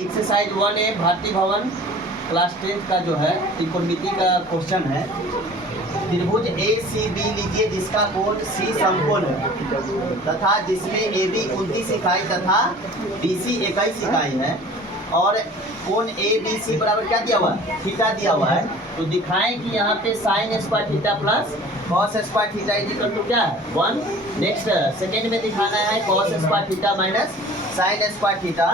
Exercise 1A Bharti भवन class 10 का जो है त्रिकोणमिति का क्वेश्चन है। त्रिभुज ए सी बी लीजिए जिसका कोण सी समकोण है तथा जिसमें ए बी 29 इकाई तथा बी सी 21 इकाई है और कोण ए बी सी बराबर क्या दिया हुआ है, थीटा दिया हुआ है। तो दिखाएं कि यहाँ पे sine square theta plus cos square theta equal to क्या है 1। नेक्स्ट सेकेंड में दिखाना है cos square theta minus sine square theta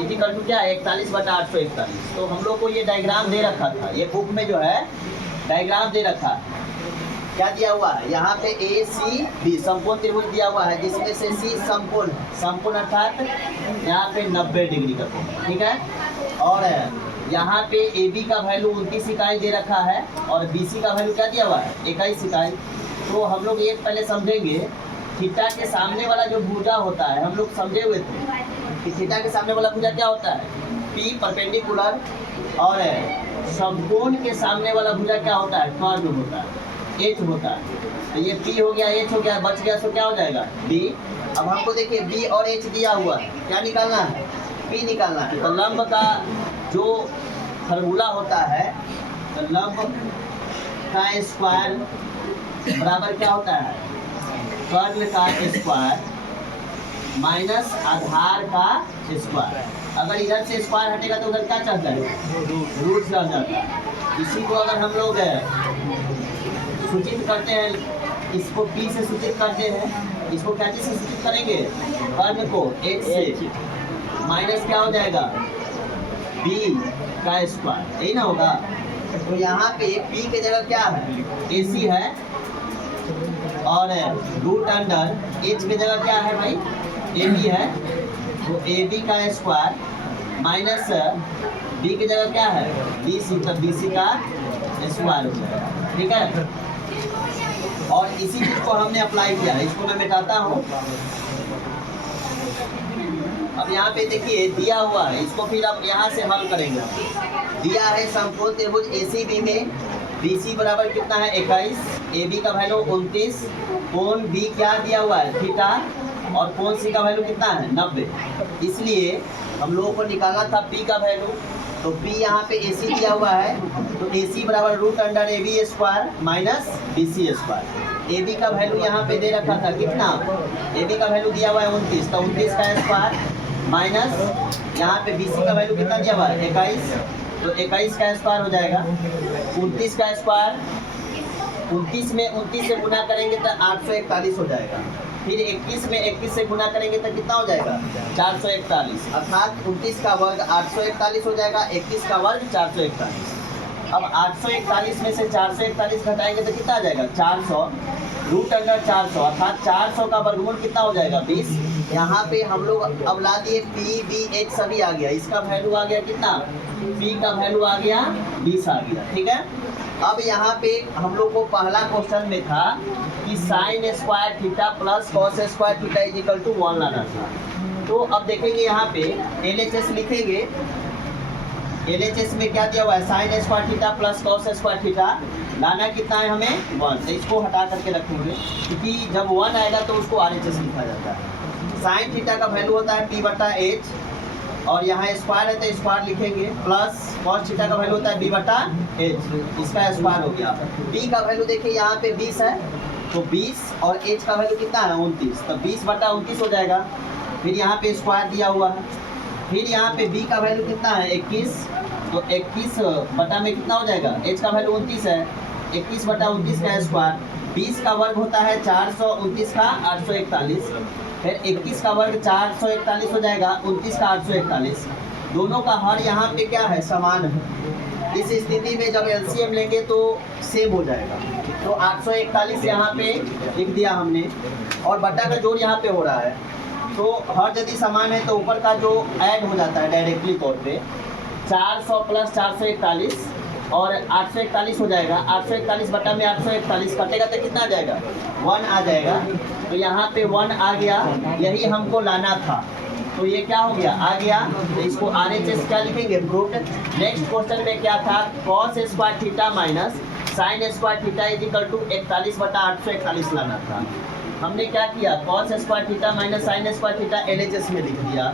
equal to क्या है 41/841। तो हम लोग को ये डायग्राम दे रखा था, ये बुक में जो है डायग्राम दे रखा है। क्या दिया हुआ है यहाँ पे ए सी बी समकोण त्रिभुज दिया हुआ है जिसमें से सी समकोण समकोण अर्थात यहाँ पे 90 डिग्री का कोण, ठीक है। और यहाँ पे ए बी का वैल्यू 29 इकाई दे रखा है और बी सी का वैल्यू क्या दिया हुआ है 21 इकाई। तो हम लोग एक पहले समझेंगे थीटा के सामने वाला जो भुजा होता है, हम लोग समझे हुए थे कि थीटा के सामने वाला भुजा क्या होता है P परपेंडिकुलर और समकोण के सामने वाला भुजा क्या होता है कर्ण होता है H होता है। तो ये P हो गया H हो गया बच गया तो क्या हो जाएगा B। अब हमको देखिए B और H दिया हुआ है, क्या निकालना है P निकालना है। तो लंब का जो फार्मूला होता है तो लंब का स्क्वायर बराबर क्या होता है कर्ण का स्क्वायर माइनस आधार का स्क्वायर। अगर इधर से स्क्वायर हटेगा तो उधर क्या चलता है रूट से आ जाता है। इसी को अगर हम लोग सूचित करते हैं, इसको P से सूचित करते हैं, इसको क्या चीज से सूचित करेंगे कर्ण को H से माइनस क्या हो जाएगा B का स्क्वायर, यही ना होगा। तो यहाँ पे P के जगह क्या है AC है और रूट अंडर H के जगह क्या है भाई AB है। तो AB का स्क्वायर माइनस B की जगह क्या है BC, तो BC का स्क्वायर हो जाएगा, ठीक है। और इसी चीज को हमने अप्लाई किया है, इसको मैं मिटाता हूँ। अब यहाँ पे देखिए दिया हुआ है, इसको फिर अब यहाँ से हल करेंगे। दिया है समकोण त्रिभुज ACB में BC बराबर कितना है 21, AB का वैल्यू 29, कोण B क्या दिया हुआ है थीटा और कोण C का वैल्यू कितना है 90। इसलिए हम लोगों को निकालना था P का वैल्यू। तो P यहाँ पे AC दिया हुआ है तो AC बराबर root under AB square minus BC square. AB का वैल्यू यहाँ पे दे रखा था कितना, AB का वैल्यू दिया हुआ है 29, तो 29 का स्क्वायर माइनस यहाँ पे BC का वैल्यू कितना दिया हुआ है 21, तो 21 का स्क्वायर हो जाएगा 29 का स्क्वायर। 29 में 29 से गुना करेंगे तो 841 हो जाएगा। फिर 21 में 21 से गुना करेंगे तो कितना हो जाएगा 441, अर्थात 29 का वर्ग 841 हो जाएगा, 21 का वर्ग 441। अब 841 में से 441 घटाएंगे तो कितना आ जाएगा 400, रूट अंडर 400 अर्थात 400 का वर्गमूल कितना हो जाएगा 20। यहाँ पे हम लोग अब ला दिए P B H सभी आ गया, इसका वैल्यू आ गया कितना P का वैल्यू आ गया 20 आ गया, ठीक है। अब यहाँ पे हम लोग को पहला क्वेश्चन में था कि sine square theta plus cos square theta is equal to 1 लाना था। तो अब देखेंगे यहाँ पे LHS लिखेंगे, LHS में क्या दिया हुआ है sign square theta plus cos square theta लाना कितना है हमें 1। तो इसको हटा करके रखेंगे क्योंकि जब 1 आएगा तो उसको RHS लिखा जाता है। साइन थीटा का वैल्यू होता है P/H और यहाँ स्क्वायर है तो स्क्वायर लिखेंगे, प्लस कॉस थीटा का वैल्यू होता है B/H, इसका स्क्वायर हो गया। B का वैल्यू देखिए यहाँ पे 20 है तो 20 और H का वैल्यू कितना है 29, तो 20/29 हो जाएगा। फिर यहाँ पे स्क्वायर दिया हुआ है। फिर यहाँ पे B का वैल्यू कितना है 21, तो 21 बटा में कितना हो जाएगा H का वैल्यू 29 है, 21/29 का स्क्वायर। 20 का वर्ग होता है 429 का 841, फिर 21 का वर्ग 441 हो जाएगा, 29 का 841। दोनों का हर यहाँ पे क्या है समान है। इस स्थिति में जब LCM लेंगे तो सेम हो जाएगा। तो 841 यहाँ पे लिख दिया हमने और बटा का जोड़ यहाँ पे हो रहा है। तो हर यदि समान है तो ऊपर का जो ऐड हो जाता है डायरेक्टली तौर पे 400 प्लस 441 और 841 हो जाएगा। 841 बटा में 841 कटेगा तो कितना आ जाएगा 1 आ जाएगा। तो यहाँ पे 1 आ गया, यही हमको लाना था। तो ये क्या हो गया आ गया, तो इसको RHS क्या लिखेंगे प्रूव्ड। नेक्स्ट क्वेश्चन में क्या था cos square theta minus sine square theta is equal to 41/841 लाना था। हमने क्या किया cos square theta minus sine square theta LHS में लिख दिया।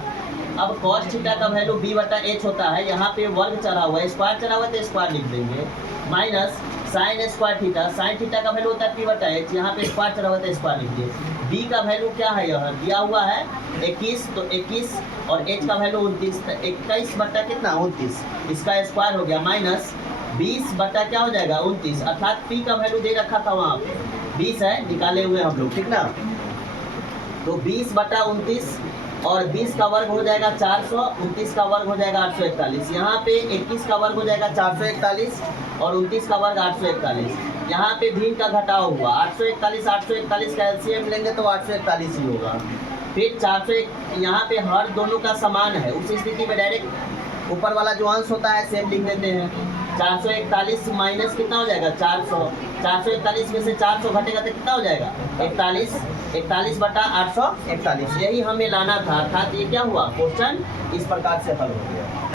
अब cos थीटा का वैल्यू b बटा h होता है, यहाँ पे वर्ग चढ़ा हुआ है, स्क्वायर चढ़ा हुआ है तो स्क्वायर लिख देंगे, minus sine square theta, sine theta का वैल्यू होता है p बटा h, यहाँ पे स्क्वायर चढ़ा हुआ है तो स्क्वायर लिख दिए। b का वैल्यू क्या है, यह दिया हुआ है 21, तो 21 और h का वैल्यू 29, तो 21 बटा कितना 29, इसका स्क्वायर हो गया, माइनस 20 बटा क्या हो जाएगा 29, अर्थात p का वैल्यू दे रखा था वहाँ पे 20 है, निकाले हुए हम लोग, ठीक ना। तो 20 बटा 29 और 20 का वर्ग हो जाएगा 400, 29 का वर्ग हो जाएगा 841, यहाँ पे 21 का वर्ग हो जाएगा 441 और 29 का वर्ग 841, यहाँ पे भिन्न का घटाव हुआ 841 का एलसीएम लेंगे तो 841 ही होगा। फिर 401 यहाँ पे हर दोनों का समान है, उस स्थिति में डायरेक्ट ऊपर वाला जो अंश होता है सेम लिख देते हैं। 441 माइनस कितना हो जाएगा 400, 441 में से 400 घटेगा तो कितना हो जाएगा 41 बटा 841, यही हमें लाना था, अर्थात ये क्या हुआ क्वेश्चन इस प्रकार से हल हो गया।